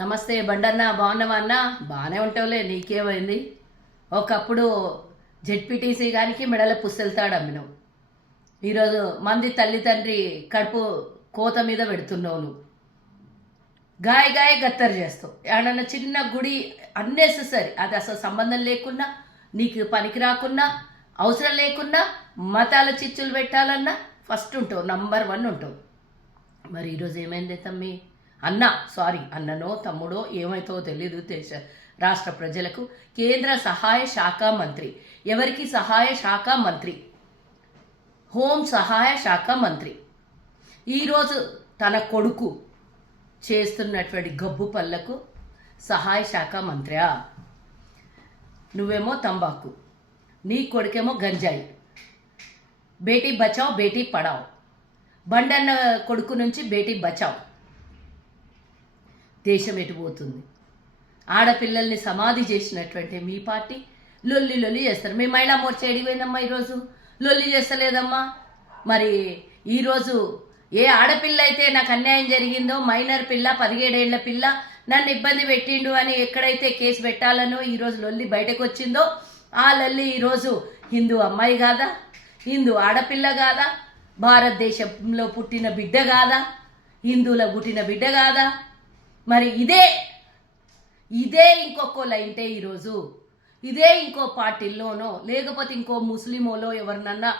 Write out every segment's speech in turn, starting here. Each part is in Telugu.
నమస్తే బండన్న, బాగున్నావా అన్న? బాగానే ఉంటావులే, నీకేమైంది? ఒకప్పుడు జెడ్పీటీసీ గానికి మెడల పుస్తెళ్తాడు అమ్మినావు. ఈరోజు మంది తల్లి తండ్రి కడుపు కోత మీద పెడుతున్నావు. నువ్వు గాయ గాయ గత్తర్ చేస్తావు. ఏడన్నా చిన్న గుడి అన్నెసెసరీ, అది అసలు సంబంధం లేకున్నా, నీకు పనికి రాకున్నా, అవసరం లేకున్నా, మతాల చిచ్చులు పెట్టాలన్నా ఫస్ట్ ఉంటావు, నంబర్ 1 ఉంటావు. మరి ఈరోజు ఏమైంది తమ్మి? అన్ననో తమ్ముడో ఏమైతో తెలీదు. రాష్ట్ర ప్రజలకు కేంద్ర సహాయ శాఖ మంత్రి, ఎవరికి సహాయ శాఖ మంత్రి? హోం సహాయ శాఖ మంత్రి ఈరోజు తన కొడుకు చేస్తున్నటువంటి గబ్బు పళ్ళకు సహాయ శాఖ మంత్రియా? నువ్వేమో తంబాకు, నీ కొడుకేమో గంజాయి. బేటీ బచావ్ బేటీ పడావ్. బండన్న కొడుకు నుంచి బేటీ బచావ్. దేశం ఎటుపోతుంది? ఆడపిల్లల్ని సమాధి చేసినటువంటి మీ పార్టీ లొల్లి లొల్లి చేస్తారు. మీ మహిళా మోర్చా ఎడిపోయిందమ్మా? ఈరోజు లొల్లి చేస్తలేదమ్మా. మరి ఈరోజు ఏ ఆడపిల్ల అయితే నాకు అన్యాయం జరిగిందో, మైనర్ పిల్ల, 17 ఏళ్ల పిల్ల నన్ను ఇబ్బంది పెట్టిండు అని ఎక్కడైతే కేసు పెట్టాలనో ఈరోజు లొల్లి బయటకు వచ్చిందో, ఆ లొల్లి ఈరోజు హిందూ అమ్మాయి కాదా? హిందూ ఆడపిల్ల కాదా? భారతదేశంలో పుట్టిన బిడ్డ కాదా? హిందువుల పుట్టిన బిడ్డ కాదా? మరి ఇదే ఇంకొకళ్ళు అయింటే ఈరోజు, ఇదే ఇంకో పార్టీల్లోనో లేకపోతే ఇంకో ముస్లిమోలో ఎవరినన్నా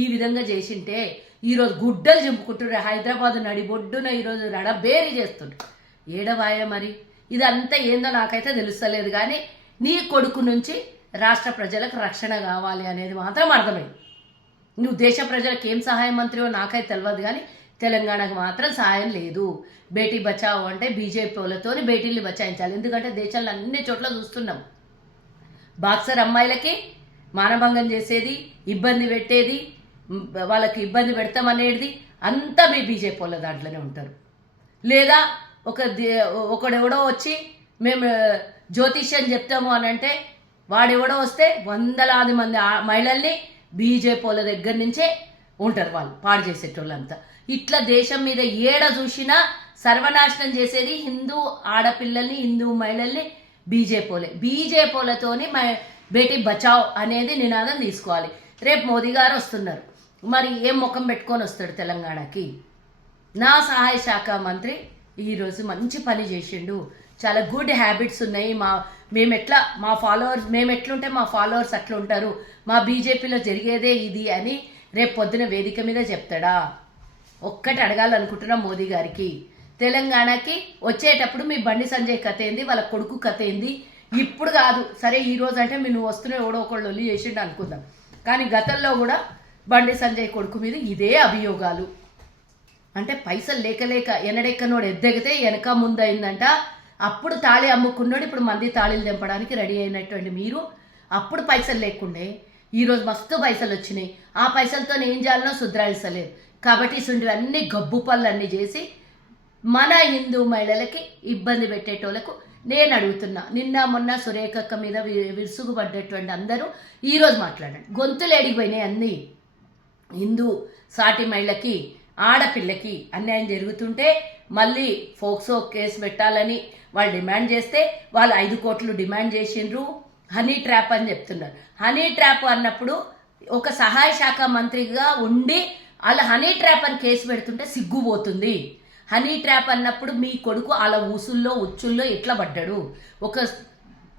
ఈ విధంగా చేసింటే ఈరోజు గుడ్డలు చింపుకుంటుండ్రు. హైదరాబాద్ నడిబొడ్డున ఈరోజు రడబేరి చేస్తుండ్రు. ఏడవాయ మరి ఇదంతా ఏందో నాకైతే తెలుస్తలేదు. కానీ నీ కొడుకు నుంచి రాష్ట్ర ప్రజలకు రక్షణ కావాలి అనేది మాత్రం అర్థమైంది. నువ్వు దేశ ప్రజలకు ఏం సహాయ మంత్రివో నాకైతే తెలియదు, కానీ తెలంగాణకు మాత్రం సహాయం లేదు. బేటీ బచావో అంటే బీజేపీ వాళ్ళతోని బేటీల్ని బచాయించాలి. ఎందుకంటే దేశంలో అన్ని చోట్ల చూస్తున్నాం, బాక్సర్ అమ్మాయిలకి మానభంగం చేసేది, ఇబ్బంది పెట్టేది, వాళ్ళకి ఇబ్బంది పెడతామనేది అంతా మీ బీజేపీ వాళ్ళ దాంట్లోనే ఉంటారు. లేదా ఒకడెవడో వచ్చి మేము జ్యోతిష్యం చెప్తాము అని అంటే వాడెవడో వస్తే వందలాది మంది మహిళల్ని బీజేపీ వాళ్ళ దగ్గర నుంచే ఉంటారు వాళ్ళు పాడు చేసేటోళ్ళంతా. ఇట్లా దేశం మీద ఏడ చూసినా సర్వనాశనం చేసేది హిందూ ఆడపిల్లల్ని, హిందూ మహిళల్ని బీజేపీలతోని బేటీ బచావ్ అనేది నినాదం తీసుకోవాలి. రేపు మోదీ గారు వస్తున్నారు, మరి ఏం ముఖం పెట్టుకొని వస్తాడు తెలంగాణకి? నా సహాయ శాఖ మంత్రి ఈరోజు మంచి పని చేసిండు. చాలా గుడ్ హ్యాబిట్స్ ఉన్నాయి. మేమెట్లుంటే మా ఫాలోవర్స్ అట్లా ఉంటారు, మా బీజేపీలో జరిగేదే ఇది అని రేపు పొద్దున వేదిక మీద చెప్తాడా? ఒక్కటి అడగాలనుకుంటున్నా మోదీ గారికి. తెలంగాణకి వచ్చేటప్పుడు మీ బండి సంజయ్ కథ ఏంది, వాళ్ళ కొడుకు కథ ఏంది? ఇప్పుడు కాదు సరే, ఈ రోజు అంటే నువ్వు వస్తున్న ఎవడో ఒకళ్ళు ఒల్లి చేసిండు అనుకుందాం, కానీ గతంలో కూడా బండి సంజయ్ కొడుకు మీద ఇదే అభియోగాలు. అంటే పైసలు లేక ఎనడెక్కనోడు ఎద్దగితే వెనక ముందు అయిందంట. అప్పుడు తాళి అమ్ముకున్నాడు, ఇప్పుడు మంది తాళీలు దింపడానికి రెడీ అయినటువంటి మీరు అప్పుడు పైసలు లేకుండే ఈరోజు మస్తు పైసలు వచ్చినాయి. ఆ పైసలతో ఏం చేయాలనో సుద్రాయిస్తలేదు. కాబట్టి ఇసుంటివన్నీ గబ్బు పళ్ళన్నీ చేసి మన హిందూ మహిళలకి ఇబ్బంది పెట్టేటోళ్లకు నేను అడుగుతున్నా. నిన్న మొన్న సురేఖక్క మీద విరుసుగుపడ్డటువంటి అందరూ ఈరోజు మాట్లాడండి. గొంతులు ఎడిగిపోయినాయి అన్నీ. హిందూ సాటి మహిళకి, ఆడపిల్లకి అన్యాయం జరుగుతుంటే మళ్ళీ ఫోక్సో కేసు పెట్టాలని వాళ్ళు డిమాండ్ చేస్తే వాళ్ళు 5 కోట్లు డిమాండ్ చేసిండ్రు. హనీ ట్రాప్ అని చెప్తున్నారు. హనీ ట్రాప్ అన్నప్పుడు ఒక సహాయ శాఖ మంత్రిగా ఉండి అలా హనీ ట్రాప్ అని కేసు పెడుతుంటే సిగ్గుపోతుంది. హనీ ట్రాప్ అన్నప్పుడు మీ కొడుకు అలా ఊసుల్లో ఉచ్చుల్లో ఎట్లా పడ్డాడు? ఒక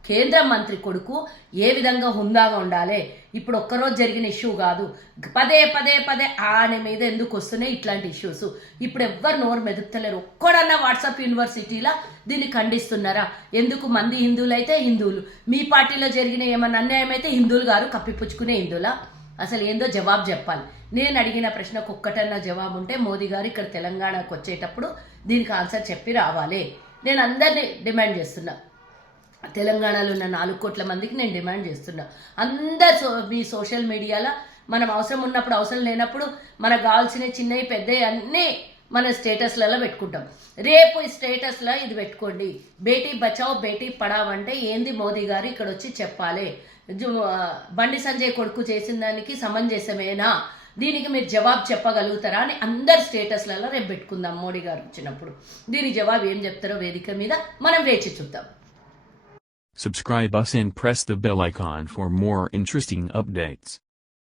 కేంద్ర మంత్రి కొడుకు ఏ విధంగా హుందాగా ఉండాలి? ఇప్పుడు ఒక్కరోజు జరిగిన ఇష్యూ కాదు, పదే ఆయన మీద ఎందుకు వస్తున్నాయి ఇట్లాంటి ఇష్యూస్? ఇప్పుడు ఎవ్వరు నోరు మెదుపుతలేరు. ఒక్కడన్నా వాట్సాప్ యూనివర్సిటీలా దీన్ని ఖండిస్తున్నారా? ఎందుకు మంది హిందువులు అయితే హిందువులు, మీ పార్టీలో జరిగిన ఏమన్నా అన్యాయం అయితే హిందువులు గారు కప్పిపుచ్చుకునే హిందువులా? అసలు ఏందో జవాబు చెప్పాలి. నేను అడిగిన ప్రశ్నకు ఒక్కటన్నా జవాబు ఉంటే మోదీ గారు ఇక్కడ తెలంగాణకు వచ్చేటప్పుడు దీనికి ఆన్సర్ చెప్పి రావాలి. నేను అందరినీ డిమాండ్ చేస్తున్నా, తెలంగాణలో ఉన్న 4 కోట్ల మందికి నేను డిమాండ్ చేస్తున్నా. అందరు మీ సోషల్ మీడియాలో మనం అవసరం ఉన్నప్పుడు, అవసరం లేనప్పుడు మనకు కావాల్సిన చిన్నవి పెద్దవి అన్నీ మన స్టేటస్లలో పెట్టుకుంటాం. రేపు ఈ స్టేటస్లో ఇది పెట్టుకోండి, బేటీ బచావ్ బేటీ పడావ్ అంటే ఏంది మోదీ గారు ఇక్కడ వచ్చి చెప్పాలి. బండి సంజయ్ కొడుకు చేసిన దానికి సమంజసమేనా? దీనికి మీరు జవాబు చెప్పగలుగుతారా అని అందరు స్టేటస్లలో రేపు పెట్టుకుందాం మోడీ గారు వచ్చినప్పుడు. దీని జవాబు ఏం చెప్తారో వేదిక మీద మనం వేచి చూద్దాం. Subscribe us and press the bell icon for more interesting updates.